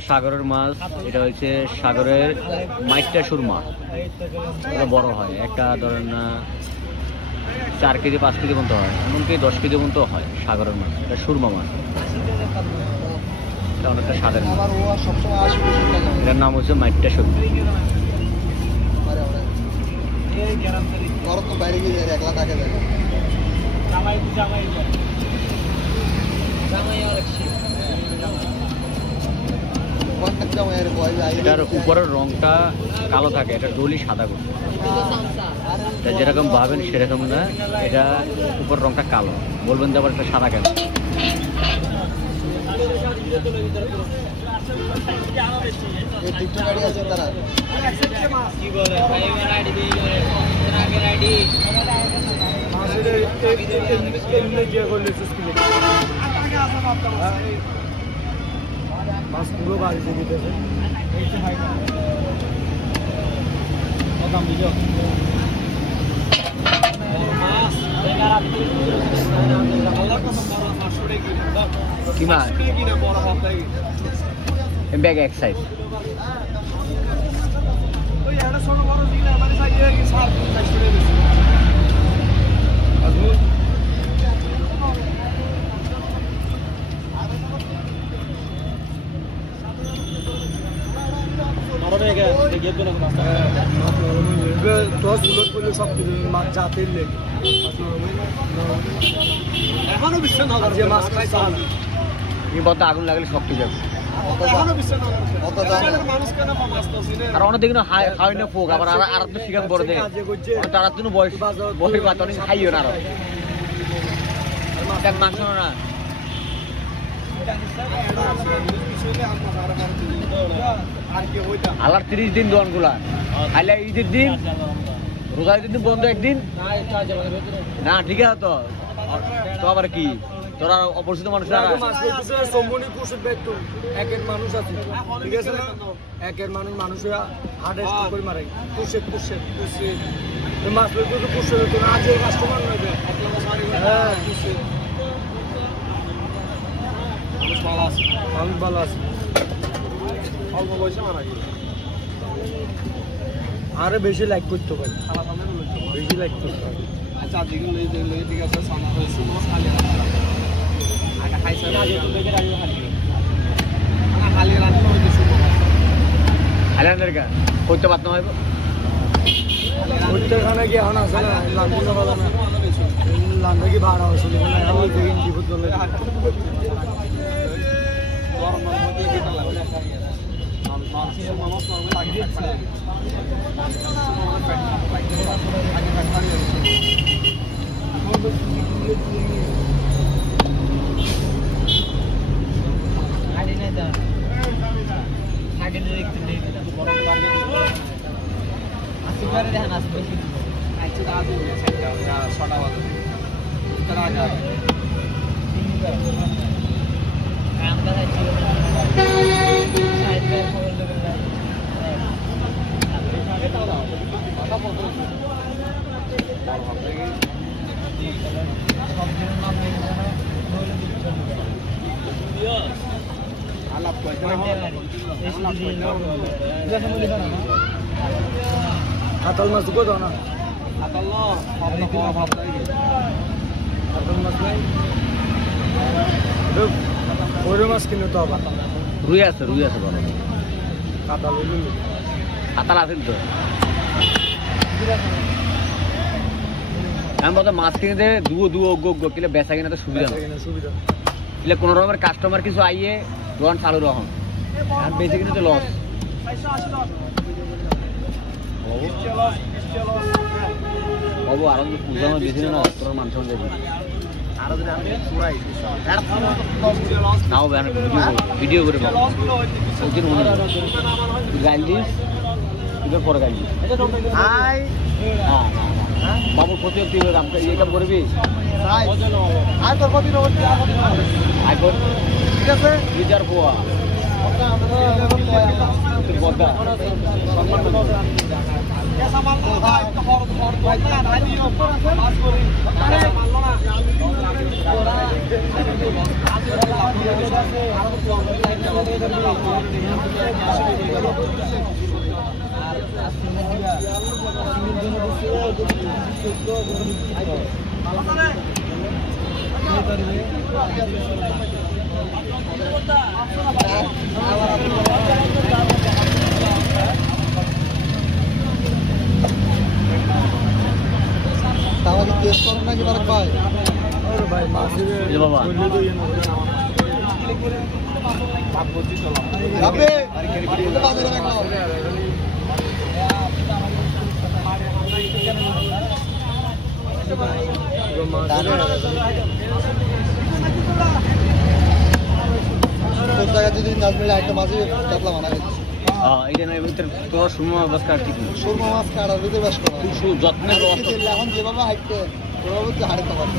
সাগরের মাছ, এটা হচ্ছে সাগরের মাইটটা সুরমা। এটা বড় হয়, একটা ধরেন 4 কেজি 5 কেজি পর্যন্ত হয়, এমনকি 10 কেজি পর্যন্ত হয় সাগরের মাছ। এটা সুরমা মাছ, এটা অনেকটা স্বাদের মাছ। এটার নাম হচ্ছে মাইটটা সুরমা। এটার উপরের রংটা কালো থাকে, এটা ডলি সাদা করছে। এটা যেরকম ভাবেন সেরকম না, এটা উপরের রংটা কালো, বলবেন যে আবার একটা সাদা কেন। মাছ পুরো বাড়ি দিতেছে কি মাছ? ব্যাগ এক সাইজ। এখনো বিশ্বাস না যে মাছ খাইছে আগুন লাগলে শক্তি যাবে। আর অনেক দেখি না খাওয়াই না ফোক, আবার আর তো শিকার করে দেয় তারা তো বয়স অনেক খাইও না। আরো মাংস না আল্লাহ 30 দিন দোয়ান গুলা খাইলে ঈদের দিন, রোজা ঈদের দিন বন্ধ একদিন না, ঠিক আছে তো। তো আবার কি তোরা অপরিচিত মানুষ একের মানুষ আছে, ঠিক আছে না? একের মানুষেরা হার্ডেস্ট করে মারে পুষে মাছ তো পুষে হতো না, আজ কাস্টমার নেবে। হ্যাঁ মানুষ ভালো আছে, অল্প পয়সা মারা গেছে। আরে বেশি লাইক করতে পারি, বেশি লাইক করতে পারি। আচ্ছা ঠিক আছে, করতে পারতাম হয় খানে কি এখন আছে না লান্না বলা না, লান্না কি ভাড়া আসলে বিপদ করলে হাতাল মাছ কত না? হাতাল মাছ নাই, ওই মাছ কিনে তো আবার রুই আছে বড় কাতাল কাতাল আছে তো। আমি বলতে মাছ কিনে দে দুয়ো কিলে বেচা কিনা তো সুবিধা কিলে কোনো রকমের কাস্টমার কিছু আইয়ে দোকান চালু রকম, আর বেশি কিনে তো লস। বাবু আরো পূজা বেশি না তোর মানুষ নাও ভিডিও করে গাইল দিস পরে গাইল দিস। বাবুর প্রতি তুই ইয়ে কাম করবি, ঠিক আছে 2,000 পোয়া পদ্মা তাহলে টেস্ট করেন নাকি তারা পায় ভাই মাছের বাবা যদি নাচ মিলে একটা মাঝে কাতলা মানা এটা নয় তোর সুরমা মাছ কাট ঠিক না সুরমা মাছ কাটার ভিতরে বাস করা খুব যত্নের এখন যেভাবে হাঁটতে ওভাবে তো হাঁটতে পারছি